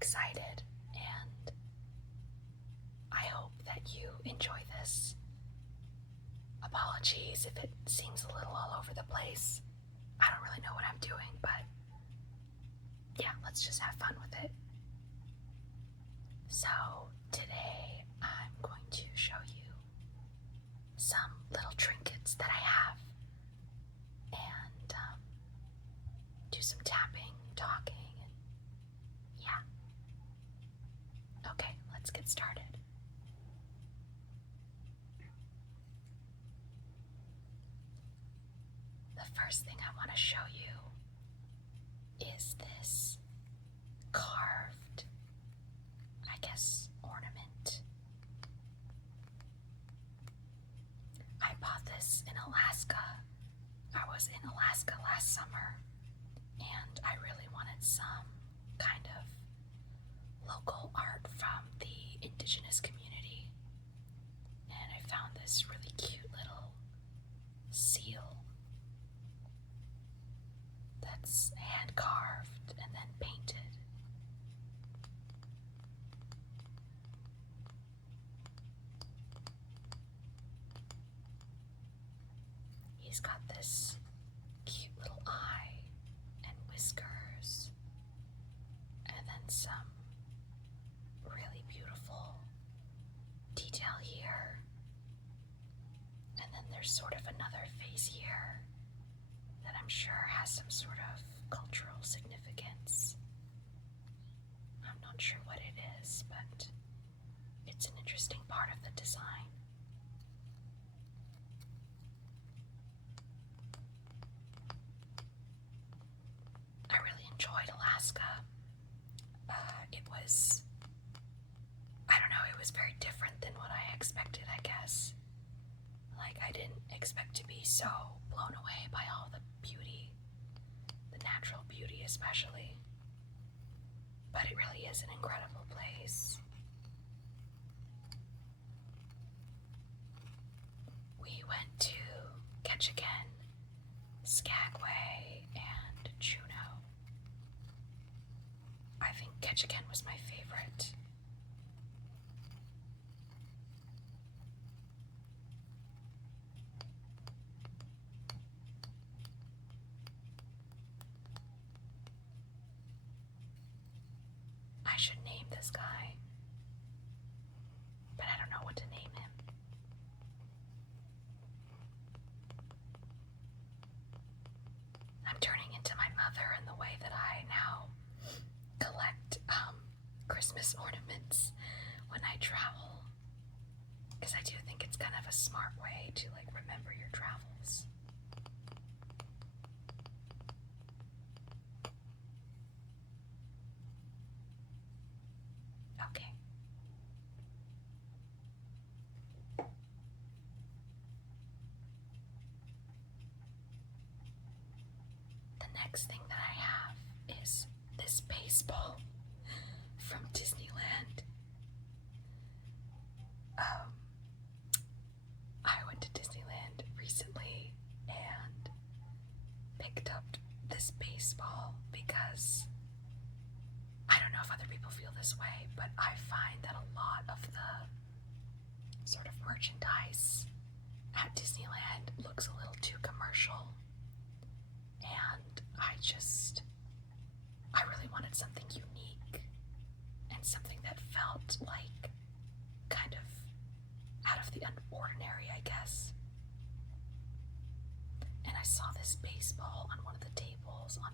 excited, and I hope that you enjoy this. Apologies if it seems a little all over the place. I don't really know what I'm doing, but yeah, let's just have fun with it. So, today I'm going to show you some little trinkets that I have and do some tapping, talking, and yeah. Okay, let's get started. The first thing I want to show you is this carved, I guess, ornament. I bought this in Alaska. I was in Alaska last summer, and I really wanted some kind of local art from the indigenous community. And I found this really cute little seal that's hand carved and then painted. He's got this cute little eye and whiskers, and then some really beautiful detail here. And then there's sort of another face here that I'm sure has some sort of cultural significance. I'm not sure what it is, but it's an interesting part of the design. I really enjoyed Alaska. I don't know, it was very different than what I expected, I guess. Like, I didn't expect to be so blown away by all the beauty, the natural beauty especially. But it really is an incredible place. We went to Ketchikan, Skagway, and Juneau. I think Ketchikan was my favorite. I should name this guy, but I don't know what to name him. I'm turning into my mother in the way that I now collect Christmas ornaments when I travel, because I do think it's kind of a smart way to like remember your travels. Okay. The next thing that I have is this baseball from Disneyland. I went to Disneyland recently and picked up this baseball because I don't know if other people feel this way, but I find that a lot of the sort of merchandise at Disneyland looks a little too commercial. And I really wanted something unique and something that felt like kind of out of the ordinary, I guess. And I saw this baseball on one of the tables on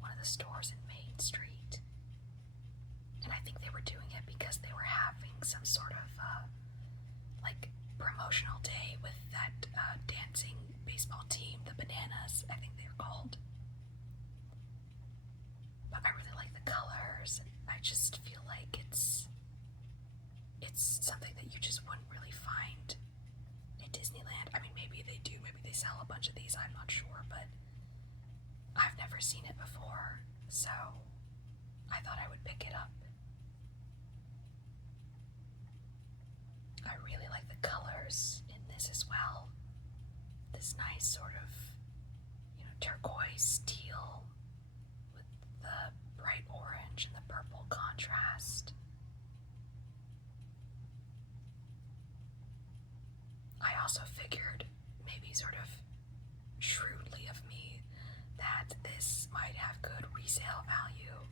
one of the stores in Main Street. And I think they were doing it because they were having some sort of like promotional day with that dancing baseball team, the Bananas, I think they're called. But I really like the colors, and I just feel like it's something that you just wouldn't really find in Disneyland. I mean, maybe they do, maybe they sell a bunch of these, I'm not sure, but I've never seen it before, so I thought I would pick it up. I really like the colors in this as well. This nice sort of, turquoise teal with the bright orange and the purple contrast. resale value,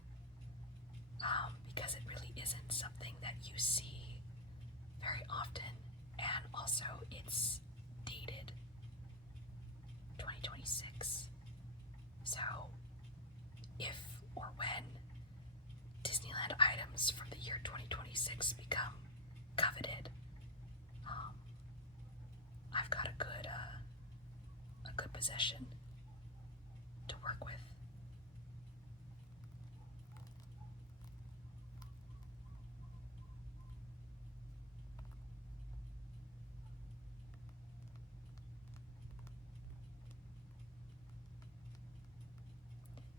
because it really isn't something that you see very often, and also it's dated 2026. So if or when Disneyland items from the year 2026 become coveted, I've got a good possession to work with.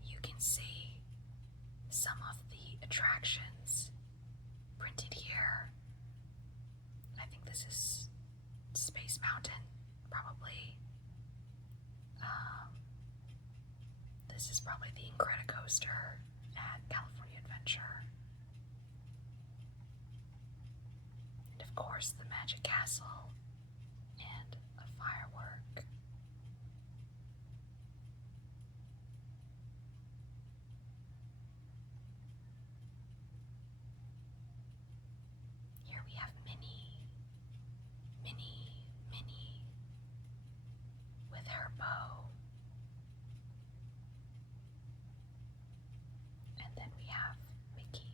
You can see some of the attractions printed here. I think this is Space Mountain, probably. This is probably the Incredicoaster at California Adventure. And of course, the Magic Castle and a firework. Here we have Minnie with her bow. And then we have Mickey.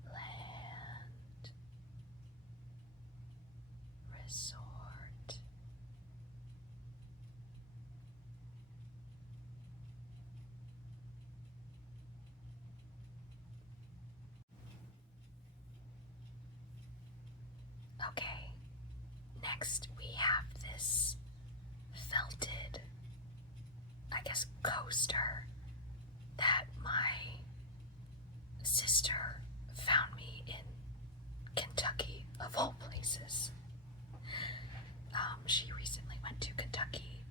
Disneyland Resort. Okay, next we have this felted, I guess, coaster that my sister found me in Kentucky, of all places. She recently went to Kentucky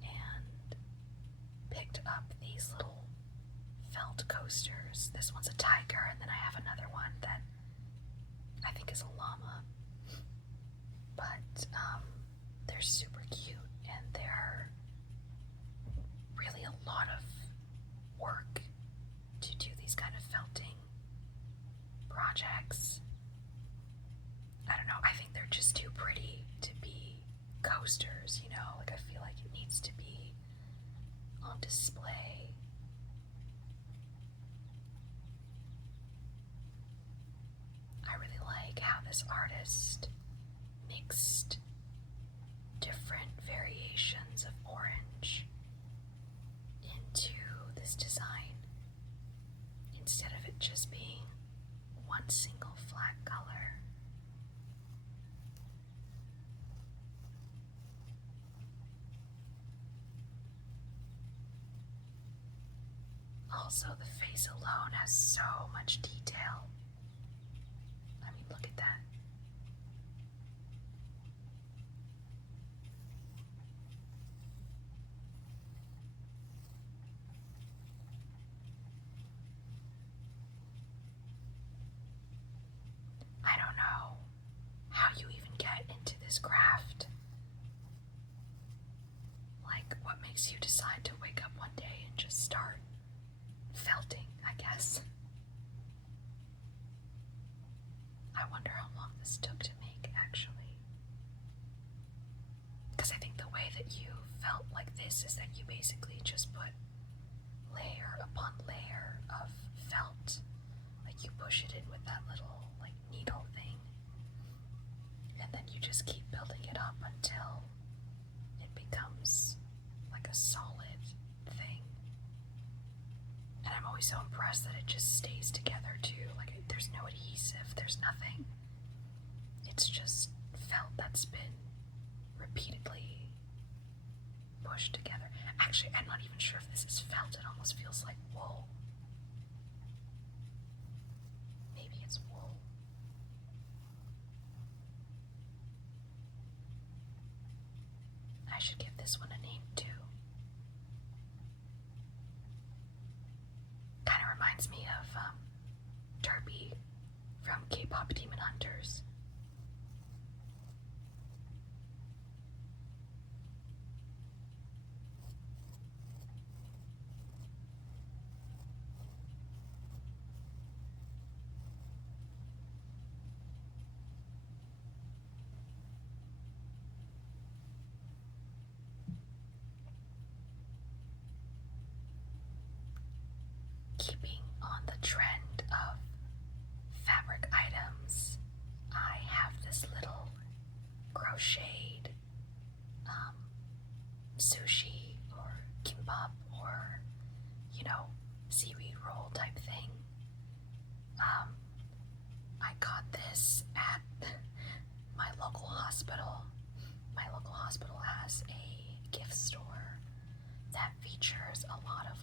and picked up these little felt coasters. This one's a tiger, and then I have another one that I think is a llama. But they're super cute, and they're really a lot of work to do these kind of felting projects. I don't know, I think they're just too pretty to be coasters, you know? Like, I feel like it needs to be on display. I really like how this artist mixed different variations of orange into this design instead of it just being one single flat color. Also, the face alone has so much detail. I mean, look at that. I don't know how you even get into this craft. Like, what makes you decide to wake up one day and just start felting, I guess. I wonder how long this took to make, actually. Because I think the way that you felt like this is that you basically just put layer upon layer of felt. Like, you push it in with that little, like, needle thing. And then you just keep building it up until it becomes like a solid thing. And I'm always so impressed that it just stays together too. Like, there's no adhesive, there's nothing. It's just felt that's been repeatedly pushed together. Actually, I'm not even sure if this is felt. It almost feels like wool. Maybe it's wool. I should give this one a name too. reminds me of Derby from K-pop Demon Hunters. Keeping on the trend of fabric items, I have this little crocheted sushi or kimbap or, seaweed roll type thing. I got this at my local hospital. My local hospital has a gift store that features a lot of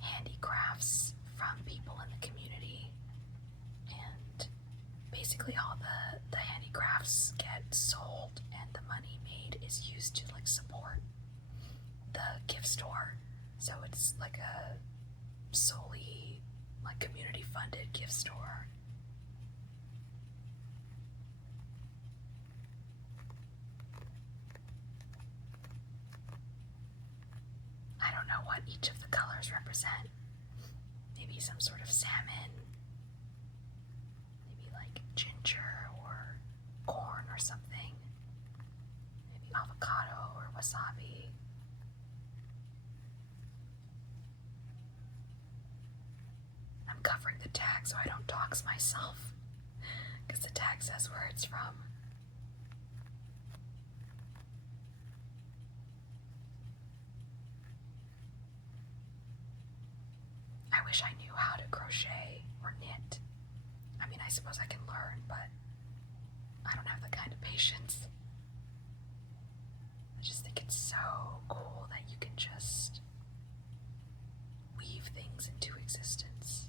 handicrafts from people in the community, and basically all the handicrafts get sold and the money made is used to support the gift store. So it's like a solely community funded gift store. I don't know what each of the colors represent. Maybe some sort of salmon, maybe ginger or corn or something, maybe avocado or wasabi. I'm covering the tag so I don't dox myself, because the tag says where it's from. I wish I knew how to crochet or knit. I mean, I suppose I can learn, but I don't have the kind of patience. I just think it's so cool that you can just weave things into existence.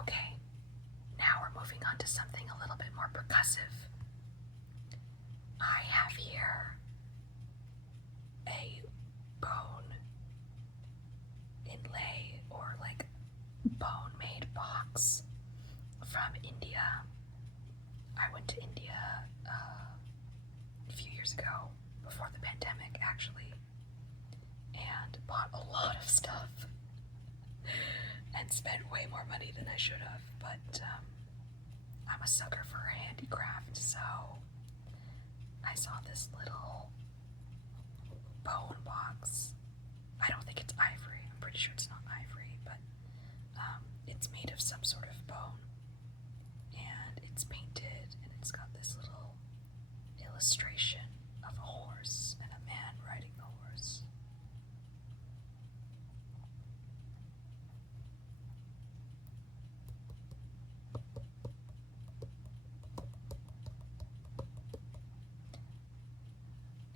Okay, now we're moving on to something a little bit more percussive. I have here a bone inlay or bone made box from India. I went to India a few years ago, before the pandemic actually, and bought a lot of stuff and spent way more money than I should have, but I'm a sucker for handicraft, so I saw this little bone box. I don't think it's ivory. I'm pretty sure it's not ivory, but it's made of some sort of bone, and it's painted, and it's got this little illustration of a horse and a man riding the horse.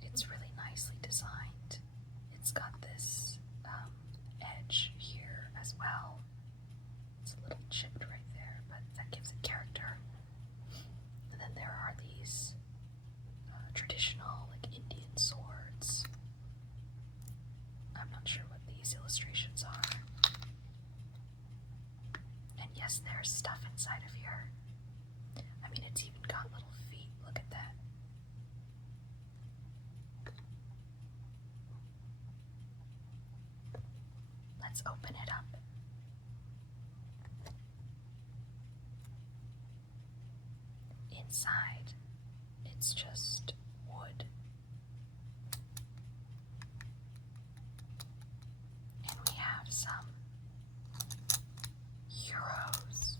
It's really nicely designed. It's got this edge here as well. It's a little chipped right there, but that gives it character. And then there are these traditional Indian swords. I'm not sure what these illustrations are. And yes, there's stuff inside of here. I mean, it's even got little feet. Look at that. Let's open it up. Inside, it's just wood. And we have some euros.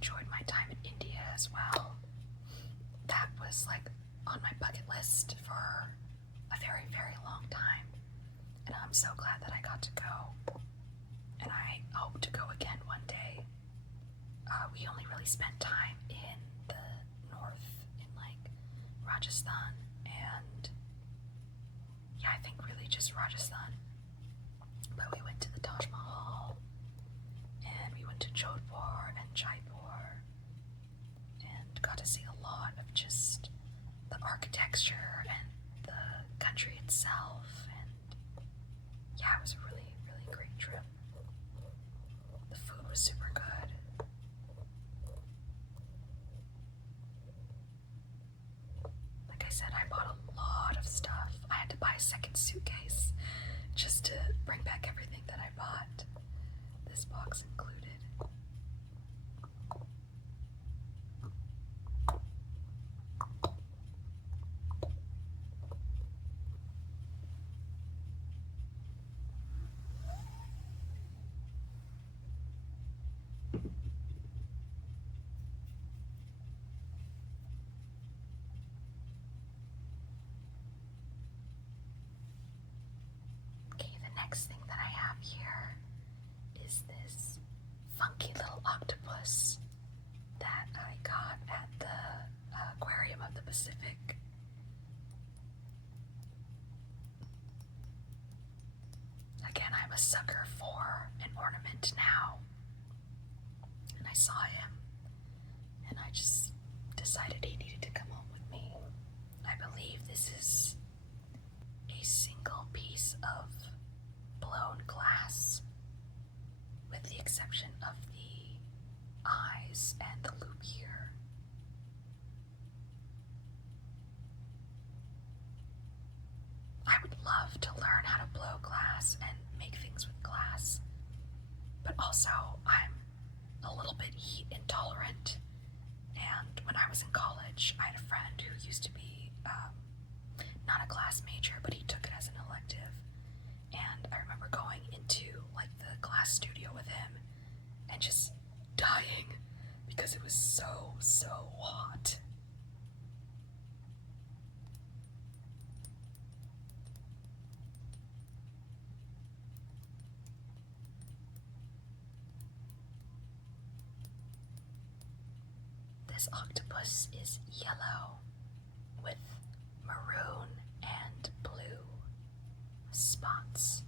enjoyed my time in India as well. That was like on my bucket list for a very, very long time, and I'm so glad that I got to go, and I hope to go again one day. We only really spent time in the north, in like Rajasthan, and yeah, I think really just Rajasthan. But we went to the Taj Mahal, and we went to Jodhpur and Jaipur, and got to see a lot of just the architecture and the country itself, and yeah, it was a really, really great trip. The food was super good. Like I said, I bought a lot of stuff. I had to buy a second suitcase just to bring back everything that I bought, this box included. Okay, the next thing that I have here is this funky little octopus that I got at the Aquarium of the Pacific. Again, I'm a sucker for an ornament now, and I saw him, and I just decided he needed to come home with me. I believe this is a single piece of blown glass, with the exception of the eyes and the loop here. I would love to learn how to blow glass and make things with glass, but also I'm a little bit heat intolerant, and when I was in college I had a friend who used to be not a glass major, but he took it as an elective, and I remember going into like the glass studio with him and just dying because it was so hot. This octopus is yellow with maroon and blue spots.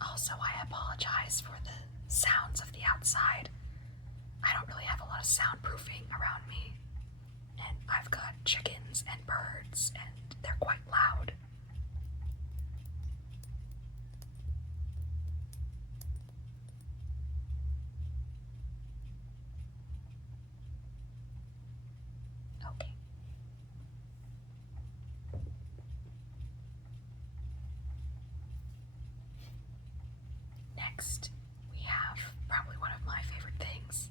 Also, I apologize for the sounds of the outside. I don't really have a lot of soundproofing around me, and I've got chickens and birds, and they're quite loud. Okay. Next, we have probably one of my favorite things.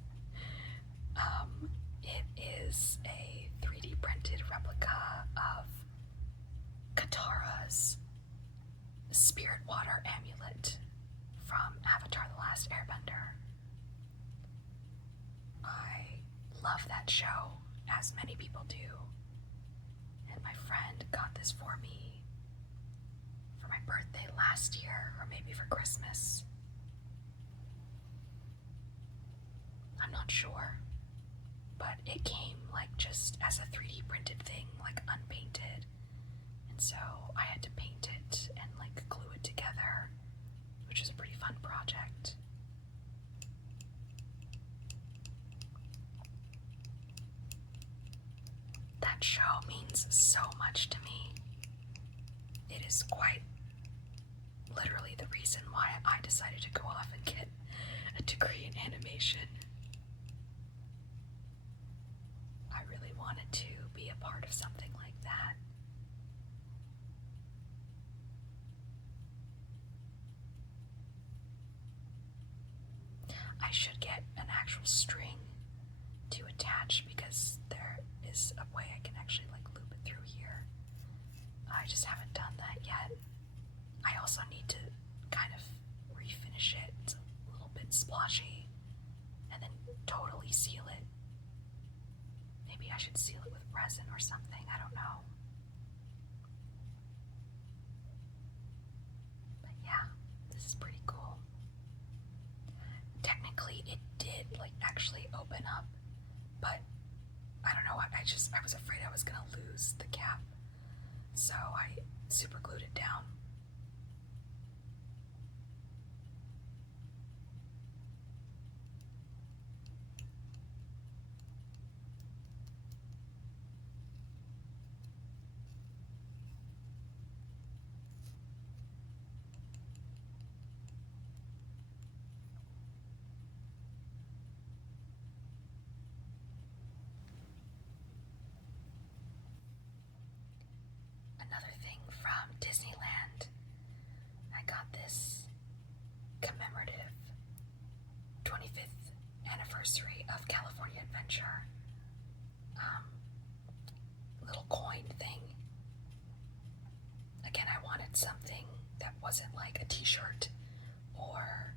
It is a 3D printed replica of Katara's spirit water amulet from Avatar: The Last Airbender. I love that show, as many people do, and my friend got this for me for my birthday last year, or maybe for Christmas. I'm not sure, but it came like just as a 3D printed thing, like unpainted, and so I had to paint it and like glue it together, which is a pretty fun project. That show means so much to me. It is quite literally the reason why I decided to go off and get a degree in animation. I really wanted to be a part of something like that. I should get an actual string to attach, because there is a way I can actually like loop it through here. I just haven't done that yet. I also need to kind of refinish it. It's a little bit splotchy. And then totally seal it. Maybe I should seal it with resin or something. I don't know. But yeah, this is pretty cool. Technically, it did like actually open up, but I don't know. I was afraid I was gonna lose the cap, so I super glued it down. Another thing from Disneyland, I got this commemorative 25th anniversary of California Adventure little coin thing. Again, I wanted something that wasn't like a t-shirt or,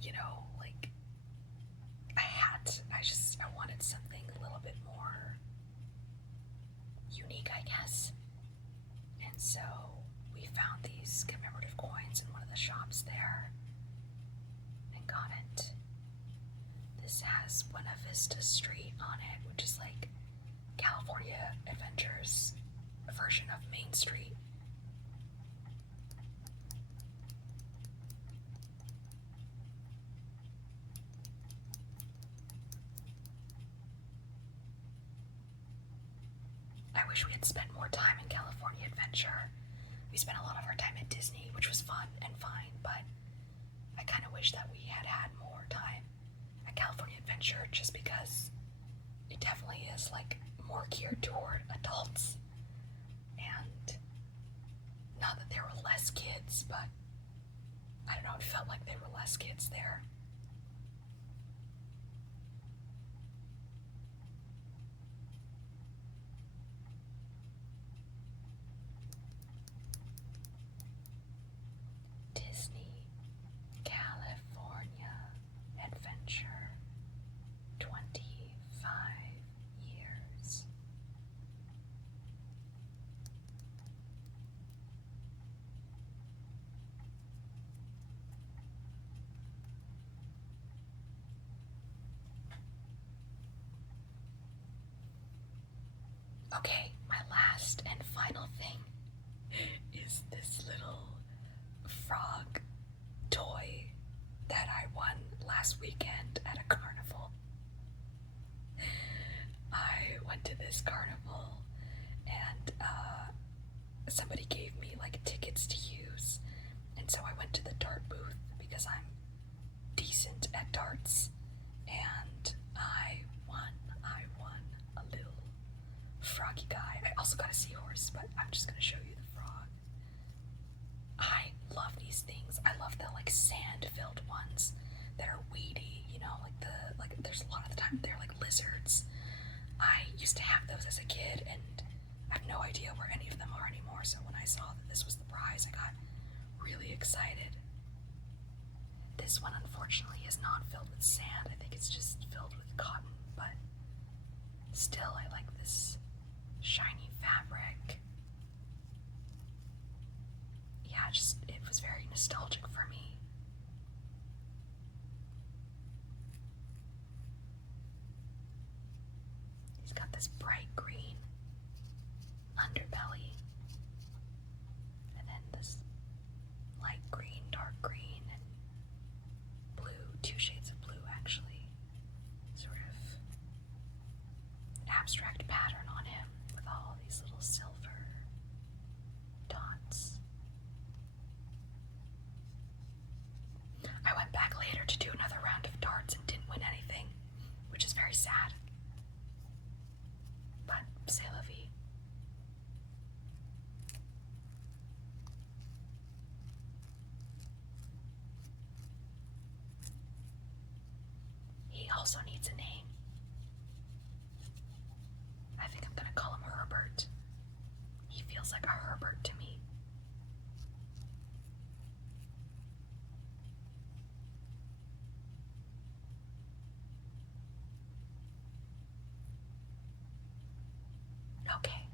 you know, like a hat. I wanted something a little bit more unique, I guess. And so we found these commemorative coins in one of the shops there and got it. This has Buena Vista Street on it, which is like California Adventure's version of Main Street. I wish we had spent more time in California Adventure. We spent a lot of our time at Disney, which was fun and fine, but I kind of wish that we had had more time at California Adventure just because it definitely is like more geared toward adults. And not that there were less kids, but I don't know, it felt like there were less kids there. Disney California Adventure 25 years. Okay, my last and final thing is this little frog toy that I won last weekend at a carnival. I went to this carnival and somebody gave me like tickets to use, and so I went to the dart booth because I'm decent at darts, and I won a little froggy guy. I also got a seahorse, but I'm just gonna show you the frog. I love these things. I love the like sand-filled ones that are weedy, you know, like there's a lot of the time they're like lizards. I used to have those as a kid, and I have no idea where any of them are anymore. So when I saw that this was the prize, I got really excited. This one, unfortunately, is not filled with sand. I think it's just filled with cotton, but still, I like this shiny fabric. Yeah, it was very nostalgic for me. He's got this bright green underbelly, and then this light green, dark green, and blue, two shades of blue actually. Sort of abstract pattern on him with all these little silver dots. I went back later to do another round of darts and didn't win anything, which is very sad. But c'est la vie. He also needs a name. I think I'm gonna call him Herbert. He feels like a Herbert to me. Okay.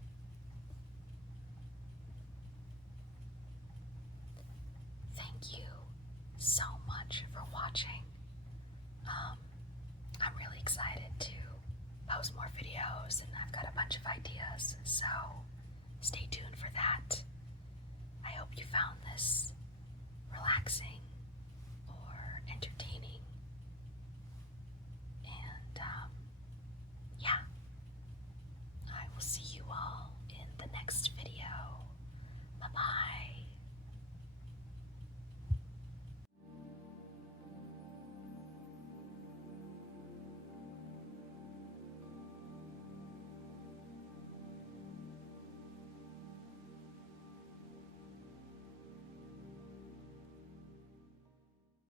Thank you so much for watching. I'm really excited to post more videos, and I've got a bunch of ideas, so stay tuned for that. I hope you found this relaxing or entertaining. And yeah, I will see